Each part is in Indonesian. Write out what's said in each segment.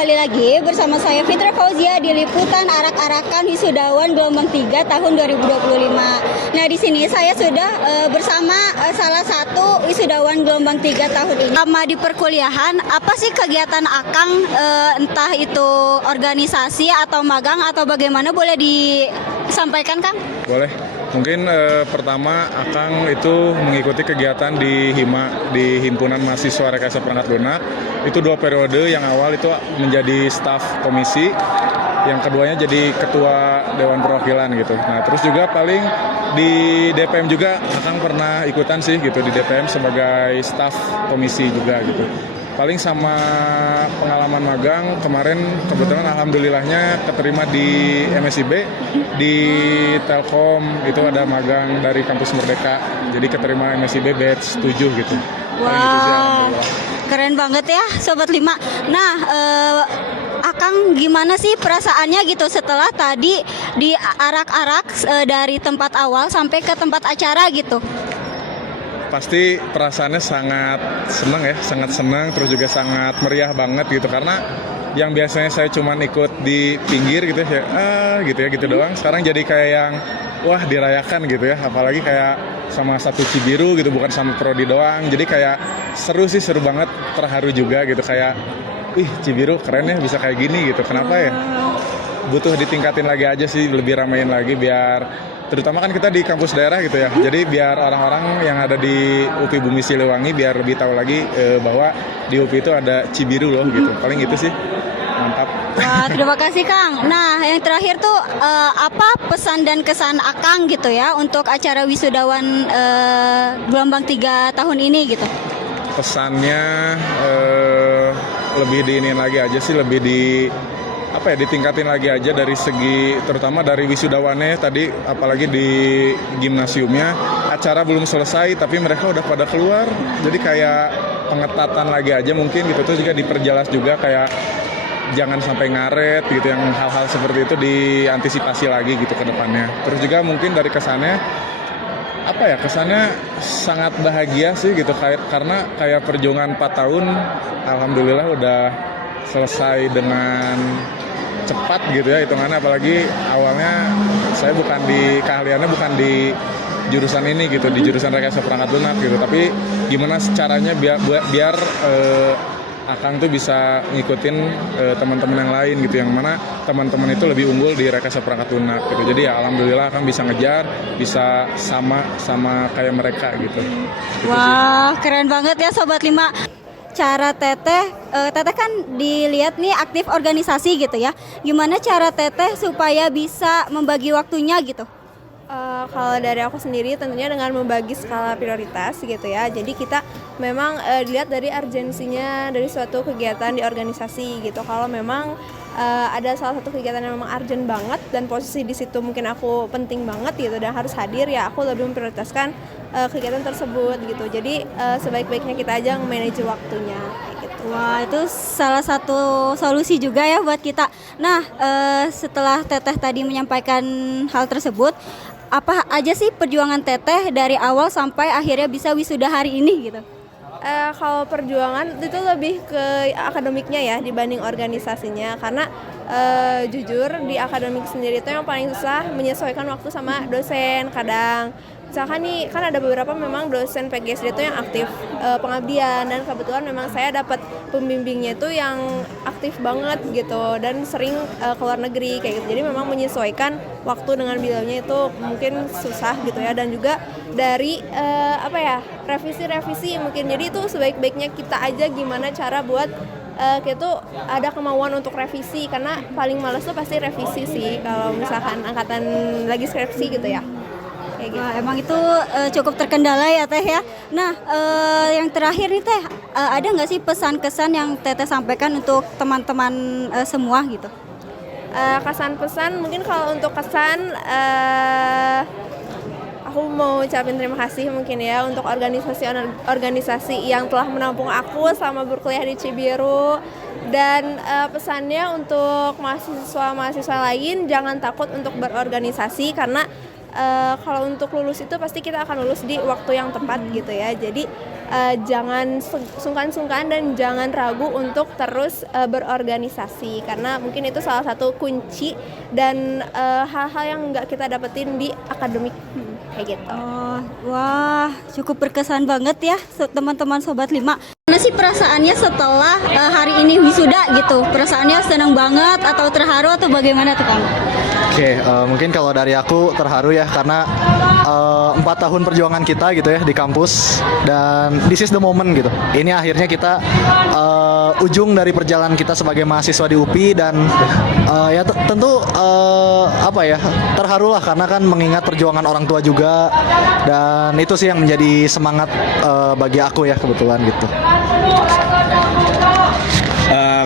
kembali lagi bersama saya Fitra Fauzia di liputan arak-arakan wisudawan gelombang 3 tahun 2025. Nah, di sini saya sudah bersama salah satu wisudawan gelombang 3 tahun ini. Sama di perkuliahan, apa sih kegiatan Akang, entah itu organisasi atau magang atau bagaimana, boleh disampaikan, Kang? Boleh. Mungkin pertama Akang itu mengikuti kegiatan di HIMA, di Himpunan Mahasiswa Rekayasa Perangkat Lunak. Itu 2 periode, yang awal itu menjadi staf komisi, yang keduanya jadi ketua Dewan Perwakilan gitu. Nah, terus juga paling di DPM juga Akang pernah ikutan sih gitu, di DPM sebagai staf komisi juga gitu. Paling sama pengalaman magang kemarin kebetulan alhamdulillahnya keterima di MSIB di Telkom, itu ada magang dari kampus Merdeka, jadi keterima MSIB batch 7 gitu. Wah, keren banget ya Sobat 5. Nah, Akang gimana sih perasaannya gitu setelah tadi diarak-arak dari tempat awal sampai ke tempat acara gitu? Pasti perasaannya sangat senang ya, sangat senang, terus juga sangat meriah banget gitu, karena yang biasanya saya cuman ikut di pinggir gitu ya, gitu doang, sekarang jadi kayak yang wah dirayakan gitu ya, apalagi kayak sama satu Cibiru gitu, bukan sama Prodi doang, jadi kayak seru sih, seru banget, terharu juga gitu, kayak ih Cibiru keren ya bisa kayak gini gitu, kenapa ya? Butuh ditingkatin lagi aja sih, lebih ramein lagi biar, terutama kan kita di kampus daerah gitu ya, jadi biar orang-orang yang ada di UPI Bumi Siliwangi biar lebih tahu lagi bahwa di UPI itu ada Cibiru loh gitu, paling itu sih. Mantap. Wah, terima kasih Kang. Nah, yang terakhir tuh apa pesan dan kesan Akang gitu ya untuk acara wisudawan gelombang 3 tahun ini gitu? Pesannya lebih diinin lagi aja sih, lebih ditingkatin lagi aja dari segi, terutama dari wisudawannya tadi, apalagi di gimnasiumnya acara belum selesai tapi mereka udah pada keluar, jadi kayak pengetatan lagi aja mungkin gitu, terus juga diperjelas juga kayak jangan sampai ngaret gitu, yang hal-hal seperti itu diantisipasi lagi gitu ke depannya. Terus juga mungkin dari kesannya kesannya sangat bahagia sih gitu, karena kayak perjuangan 4 tahun alhamdulillah udah selesai dengan cepat gitu ya hitungannya, apalagi awalnya saya keahliannya bukan di jurusan ini gitu, di jurusan Rekayasa Perangkat Lunak gitu, tapi gimana caranya biar Akang tuh bisa ngikutin teman-teman yang lain gitu, yang mana teman-teman itu lebih unggul di Rekayasa Perangkat Lunak gitu, jadi ya alhamdulillah Akang bisa ngejar, bisa sama kayak mereka gitu. Wah, keren banget ya Sobat 5. Cara Teteh kan dilihat nih aktif organisasi gitu ya. Gimana cara Teteh supaya bisa membagi waktunya gitu? Kalau dari aku sendiri tentunya dengan membagi skala prioritas gitu ya. Jadi kita memang dilihat dari urgensinya dari suatu kegiatan di organisasi gitu. Kalau memang ada salah satu kegiatan yang memang urgent banget dan posisi di situ mungkin aku penting banget gitu dan harus hadir, ya aku lebih memprioritaskan kegiatan tersebut gitu. Jadi sebaik-baiknya kita aja nge-manage waktunya gitu. Wah, itu salah satu solusi juga ya buat kita. Nah, setelah Teteh tadi menyampaikan hal tersebut, apa aja sih perjuangan Teteh dari awal sampai akhirnya bisa wisuda hari ini gitu? Kalau perjuangan itu lebih ke akademiknya ya dibanding organisasinya, karena jujur di akademik sendiri itu yang paling susah menyesuaikan waktu sama dosen. Kadang misalkan nih kan ada beberapa memang dosen PGSD itu yang aktif pengabdian, dan kebetulan memang saya dapat pembimbingnya itu yang aktif banget gitu dan sering ke luar negeri kayak gitu, jadi memang menyesuaikan waktu dengan beliaunya itu mungkin susah gitu ya. Dan juga dari revisi mungkin, jadi itu sebaik-baiknya kita aja gimana cara buat kita tuh ada kemauan untuk revisi, karena paling males tuh pasti revisi sih kalau misalkan angkatan lagi skripsi gitu ya. Gitu. Nah, emang itu cukup terkendala ya Teh ya. Nah, yang terakhir nih Teh, ada nggak sih pesan-kesan yang Teteh sampaikan untuk teman-teman semua gitu? Kesan pesan mungkin, kalau untuk kesan aku mau ucapin terima kasih mungkin ya untuk organisasi yang telah menampung aku selama berkuliah di Cibiru, dan pesannya untuk mahasiswa lain jangan takut untuk berorganisasi, karena kalau untuk lulus itu pasti kita akan lulus di waktu yang tepat gitu ya. Jadi jangan sungkan-sungkan dan jangan ragu untuk terus berorganisasi, karena mungkin itu salah satu kunci dan hal-hal yang nggak kita dapetin di akademik kayak gitu. Oh, wah, cukup berkesan banget ya teman-teman Sobat 5. Gimana sih perasaannya setelah hari ini wisuda gitu? Perasaannya senang banget atau terharu atau bagaimana tuh Kang? Oke, mungkin kalau dari aku terharu ya karena 4 tahun perjuangan kita gitu ya di kampus, dan this is the moment gitu. Ini akhirnya kita ujung dari perjalanan kita sebagai mahasiswa di UPI, dan ya tentu apa ya, terharu lah karena kan mengingat perjuangan orang tua juga, dan itu sih yang menjadi semangat bagi aku ya kebetulan gitu.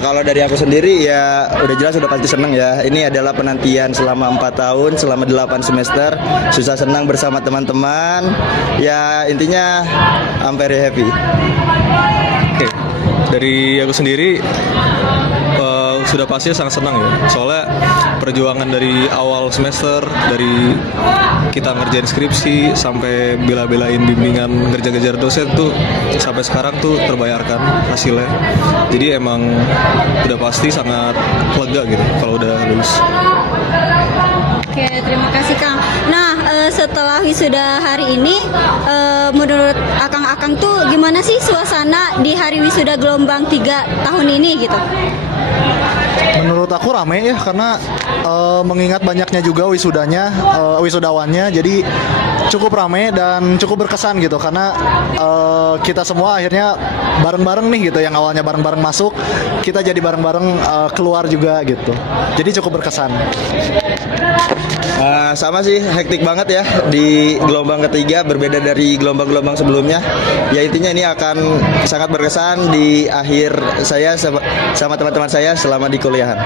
Kalau dari aku sendiri ya udah jelas udah pasti seneng ya. Ini adalah penantian selama 4 tahun, selama 8 semester. Susah senang bersama teman-teman. Ya intinya I'm very happy. Oke, dari aku sendiri sudah pasti sangat senang ya. Soalnya perjuangan dari awal semester, dari kita ngerjain skripsi sampai bela-belain bimbingan ngejar-ngejar dosen tuh sampai sekarang tuh terbayarkan hasilnya. Jadi emang udah pasti sangat lega gitu kalau udah lulus. Oke, terima kasih Kang. Nah, setelah wisuda hari ini, menurut Akang-akang tuh gimana sih suasana di hari wisuda gelombang 3 tahun ini gitu? Menurut aku rame ya karena mengingat banyaknya juga wisudawannya, jadi cukup rame dan cukup berkesan gitu karena kita semua akhirnya bareng-bareng nih gitu, yang awalnya bareng-bareng masuk kita jadi bareng-bareng keluar juga gitu, jadi cukup berkesan. Sama sih, hektik banget ya di gelombang ketiga, berbeda dari gelombang-gelombang sebelumnya. Ya intinya ini akan sangat berkesan di akhir saya sama teman-teman saya selama di kuliahan.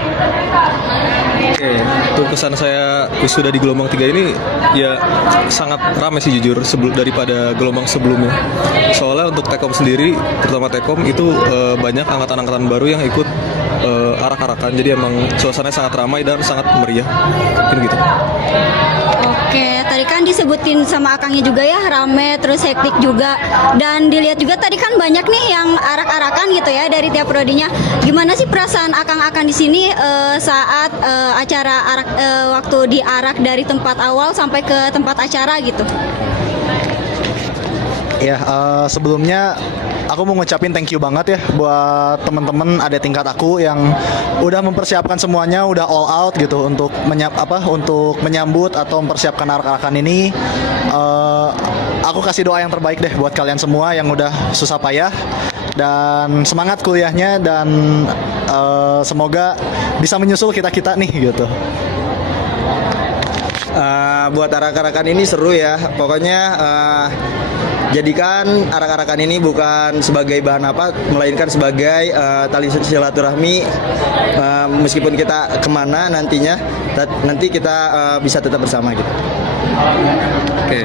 Oke, untuk kesan saya wisuda di gelombang 3 ini ya sangat ramai sih jujur daripada gelombang sebelumnya. Soalnya untuk Tekom sendiri, terutama Tekom itu banyak angkatan-angkatan baru yang ikut arak-arakan. Jadi emang suasananya sangat ramai dan sangat meriah. Mungkin gitu. Oke, tadi kan disebutin sama Akangnya juga ya, rame terus hektik juga, dan dilihat juga tadi kan banyak nih yang arak-arakan gitu ya dari tiap prodinya. Gimana sih perasaan Akang-akang di sini saat acara arak waktu diarak dari tempat awal sampai ke tempat acara gitu? Ya, sebelumnya aku mau ngucapin thank you banget ya buat teman-teman adik tingkat aku yang udah mempersiapkan semuanya, udah all out gitu untuk untuk menyambut atau mempersiapkan arak-arakan ini. Aku kasih doa yang terbaik deh buat kalian semua yang udah susah payah dan semangat kuliahnya, dan semoga bisa menyusul kita-kita nih gitu. Buat arak-arakan ini seru ya. Pokoknya jadikan arak-arakan ini bukan sebagai bahan apa, melainkan sebagai tali silaturahmi. Meskipun kita kemana nantinya, nanti kita bisa tetap bersama gitu. Oke,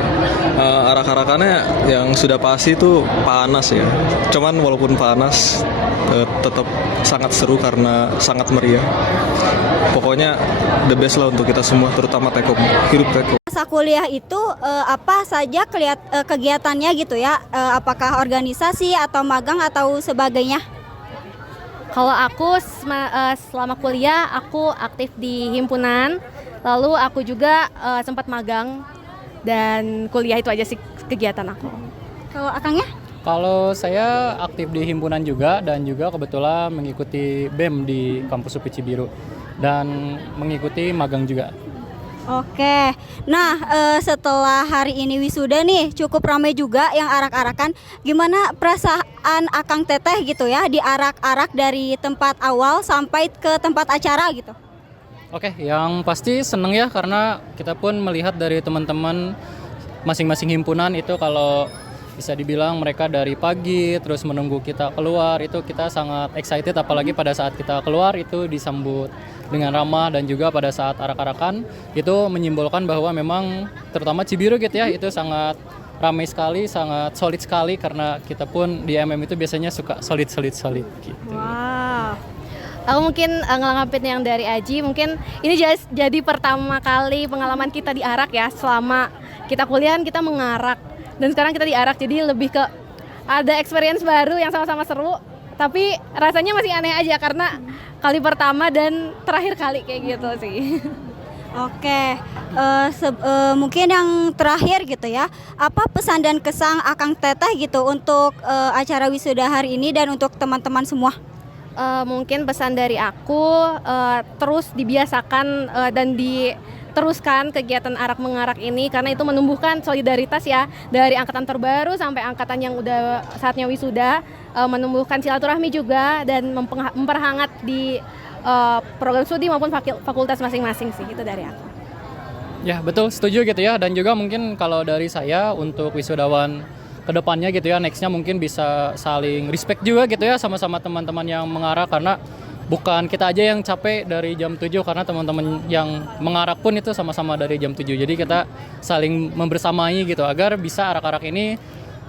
arak-arakannya yang sudah pasti itu panas ya. Cuman walaupun panas, tetap sangat seru karena sangat meriah. Pokoknya the best lah untuk kita semua, terutama Tekom. Hidup Tekom. Masa kuliah itu apa saja kegiatannya gitu ya? Apakah organisasi atau magang atau sebagainya? Kalau aku selama kuliah aku aktif di himpunan, lalu aku juga sempat magang, dan kuliah itu aja sih kegiatan aku. Kalau Akangnya? Kalau saya aktif di himpunan juga, dan juga kebetulan mengikuti BEM di kampus UPI Cibiru dan mengikuti magang juga. Oke, nah setelah hari ini wisuda nih cukup ramai juga yang arak-arakan. Gimana perasaan Akang Teteh gitu ya diarak-arak dari tempat awal sampai ke tempat acara gitu? Oke, yang pasti seneng ya karena kita pun melihat dari teman-teman masing-masing himpunan itu kalau bisa dibilang mereka dari pagi terus menunggu kita keluar, itu kita sangat excited, apalagi pada saat kita keluar itu disambut dengan ramah, dan juga pada saat arak-arakan itu menyimbolkan bahwa memang terutama Cibiru gitu ya itu sangat ramai sekali, sangat solid sekali, karena kita pun di MM itu biasanya suka solid gitu. Wow. Aku mungkin ngelengkapin yang dari Aji, mungkin ini jadi pertama kali pengalaman kita di Arak ya, selama kita kuliah kita mengarak dan sekarang kita di Arak, jadi lebih ke ada experience baru yang sama-sama seru, tapi rasanya masih aneh aja karena kali pertama dan terakhir kali kayak gitu sih. Oke, mungkin yang terakhir gitu ya, apa pesan dan kesan Akang Teteh gitu untuk acara wisuda hari ini dan untuk teman-teman semua? Mungkin pesan dari aku terus dibiasakan dan diteruskan kegiatan arak mengarak ini karena itu menumbuhkan solidaritas ya, dari angkatan terbaru sampai angkatan yang udah saatnya wisuda, menumbuhkan silaturahmi juga dan memperhangat di program studi maupun fakultas masing-masing sih, itu dari aku. Ya betul, setuju gitu ya. Dan juga mungkin kalau dari saya untuk wisudawan kedepannya gitu ya, nextnya mungkin bisa saling respect juga gitu ya sama-sama teman-teman yang mengarah, karena bukan kita aja yang capek dari jam 7 karena teman-teman yang mengarak pun itu sama-sama dari jam 7. Jadi kita saling membersamai gitu agar bisa arak-arak ini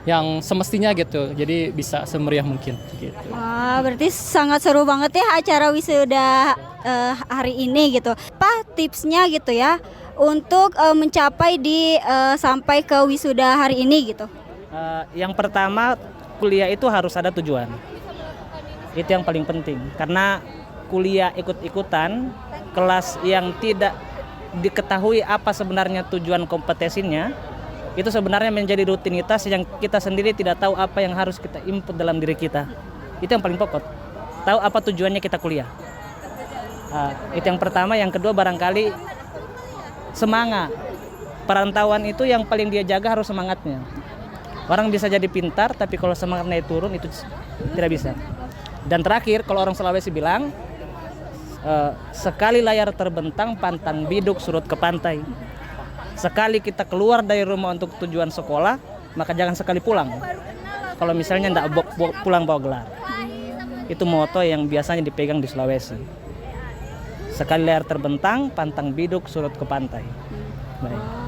yang semestinya gitu, jadi bisa semeriah mungkin gitu. Wah, berarti sangat seru banget ya acara wisuda hari ini gitu. Apa tipsnya gitu ya untuk mencapai sampai ke wisuda hari ini gitu? Yang pertama, kuliah itu harus ada tujuan. Itu yang paling penting. Karena kuliah ikut-ikutan, kelas yang tidak diketahui apa sebenarnya tujuan kompetensinya, itu sebenarnya menjadi rutinitas yang kita sendiri tidak tahu apa yang harus kita input dalam diri kita. Itu yang paling pokok. Tahu apa tujuannya kita kuliah. Itu yang pertama. Yang kedua, barangkali semangat. Perantauan itu yang paling dia jaga harus semangatnya. Orang bisa jadi pintar, tapi kalau semangatnya turun itu tidak bisa. Dan terakhir, kalau orang Sulawesi bilang, sekali layar terbentang, pantang biduk surut ke pantai. Sekali kita keluar dari rumah untuk tujuan sekolah, maka jangan sekali pulang. Kalau misalnya tidak pulang bawa gelar. Itu moto yang biasanya dipegang di Sulawesi. Sekali layar terbentang, pantang biduk surut ke pantai. Baik.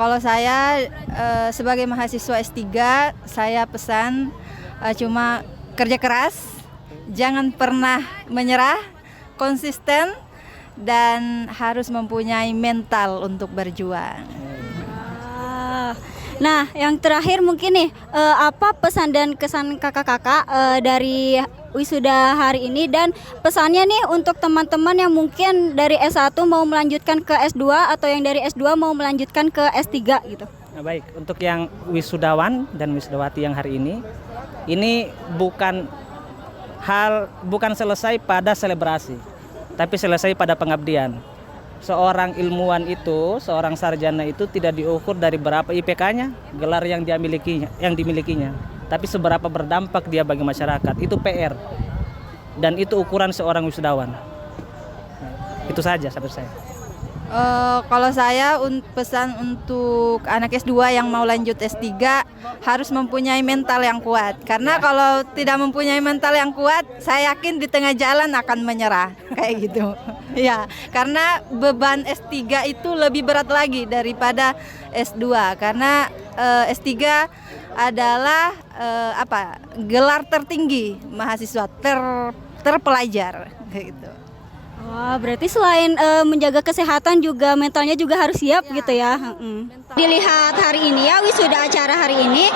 Kalau saya sebagai mahasiswa S3, saya pesan cuma kerja keras, jangan pernah menyerah, konsisten, dan harus mempunyai mental untuk berjuang. Nah, yang terakhir mungkin nih, apa pesan dan kesan kakak-kakak dari wisuda hari ini, dan pesannya nih untuk teman-teman yang mungkin dari S1 mau melanjutkan ke S2 atau yang dari S2 mau melanjutkan ke S3 gitu. Nah, baik, untuk yang wisudawan dan wisudawati yang hari ini bukan selesai pada selebrasi, tapi selesai pada pengabdian. Seorang ilmuwan itu, seorang sarjana itu tidak diukur dari berapa IPK-nya, gelar yang dimilikinya, tapi seberapa berdampak dia bagi masyarakat. Itu PR. Dan itu ukuran seorang wisudawan. Itu saja sampai saya. Kalau saya pesan untuk anak S2 yang mau lanjut S3 harus mempunyai mental yang kuat. Karena kalau tidak mempunyai mental yang kuat, saya yakin di tengah jalan akan menyerah kayak gitu. Ya, karena beban S3 itu lebih berat lagi daripada S2. Karena S3 adalah gelar tertinggi mahasiswa terpelajar kayak gitu. Wah, berarti selain menjaga kesehatan juga mentalnya juga harus siap gitu ya. Dilihat hari ini ya, wisuda acara hari ini,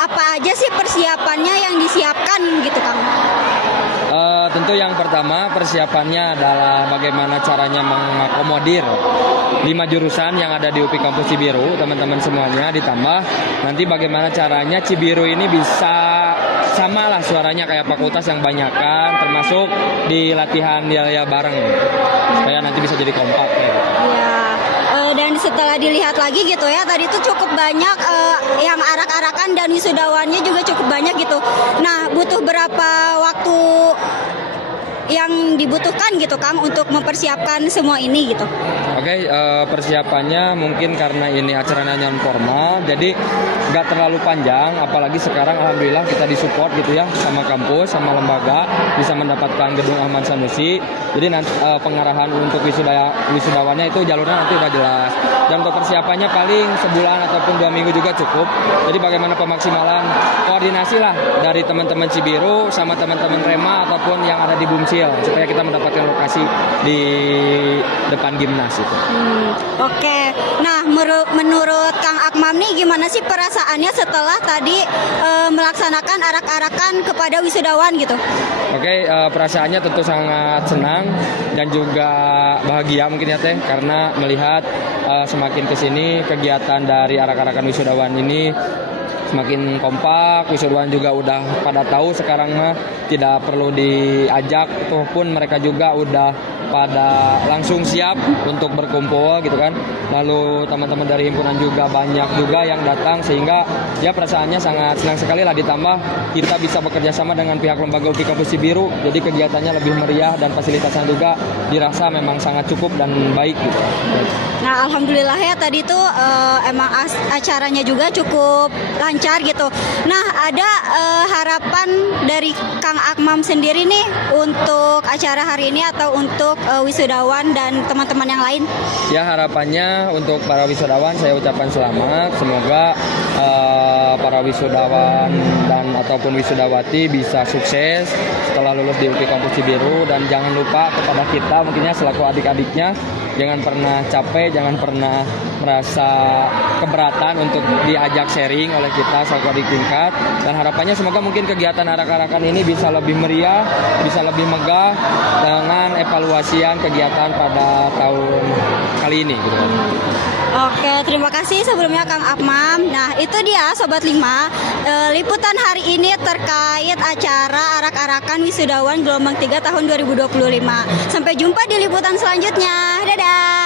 apa aja sih persiapannya yang disiapkan gitu Kang? Tentu yang pertama persiapannya adalah bagaimana caranya mengakomodir 5 jurusan yang ada di UPI Kampus Cibiru, teman-teman semuanya, ditambah nanti bagaimana caranya Cibiru ini bisa sama lah suaranya kayak fakultas yang banyakan, termasuk di latihan ya bareng, supaya nanti bisa jadi kompak ya. Dan setelah dilihat lagi gitu ya, tadi itu cukup banyak yang arak-arakan dan wisudawannya juga cukup banyak gitu. Nah, butuh berapa waktu yang dibutuhkan gitu Kang untuk mempersiapkan semua ini gitu? Oke, persiapannya mungkin karena ini acaranya non formal, jadi nggak terlalu panjang. Apalagi sekarang alhamdulillah kita disupport gitu ya sama kampus, sama lembaga, bisa mendapatkan gedung Ahmad Sanusi. Jadi nanti pengarahan untuk wisudawannya itu jalurnya nanti udah jelas. dan untuk persiapannya paling sebulan ataupun 2 minggu juga cukup. Jadi bagaimana pemaksimalan koordinasi lah dari teman-teman Cibiru sama teman-teman Rema ataupun yang ada di Bumsil supaya kita mendapatkan lokasi di depan Gimnas itu. Oke, nah menurut Kang Akmam nih gimana sih perasaannya setelah tadi melaksanakan arak-arakan kepada wisudawan gitu? Oke, perasaannya tentu sangat senang dan juga bahagia mungkin ya Teh, karena melihat semakin kesini kegiatan dari arak-arakan wisudawan ini semakin kompak. Wisudawan juga udah pada tahu sekarang mah tidak perlu diajak, tuh pun mereka juga udah pada langsung siap untuk berkumpul gitu kan. Lalu teman-teman dari himpunan juga banyak juga yang datang, sehingga ya perasaannya sangat senang sekali lah, ditambah kita bisa bekerja sama dengan pihak lembaga UPI Kampus Cibiru, jadi kegiatannya lebih meriah dan fasilitasnya juga dirasa memang sangat cukup dan baik gitu. Nah, alhamdulillah ya tadi tuh emang acaranya juga cukup lancar gitu. Nah, ada harapan dari Kang Akmam sendiri nih untuk acara hari ini atau untuk wisudawan dan teman-teman yang lain? Ya, harapannya untuk para wisudawan saya ucapkan selamat. Semoga para wisudawan dan ataupun wisudawati bisa sukses setelah lulus di UPI Kampus Cibiru, dan jangan lupa kepada kita mungkinnya selaku adik-adiknya, jangan pernah capek, jangan pernah merasa keberatan untuk diajak sharing oleh kita selaku adik tingkat, dan harapannya semoga mungkin kegiatan arak-arakan ini bisa lebih meriah, bisa lebih megah dengan evaluasian kegiatan pada tahun kali ini gitu kan. Oke, terima kasih sebelumnya Kang Akmam. Nah, itu dia Sobat 5, liputan hari ini terkait acara arak-arakan wisudawan gelombang 3 tahun 2025. Sampai jumpa di liputan selanjutnya. Dadah!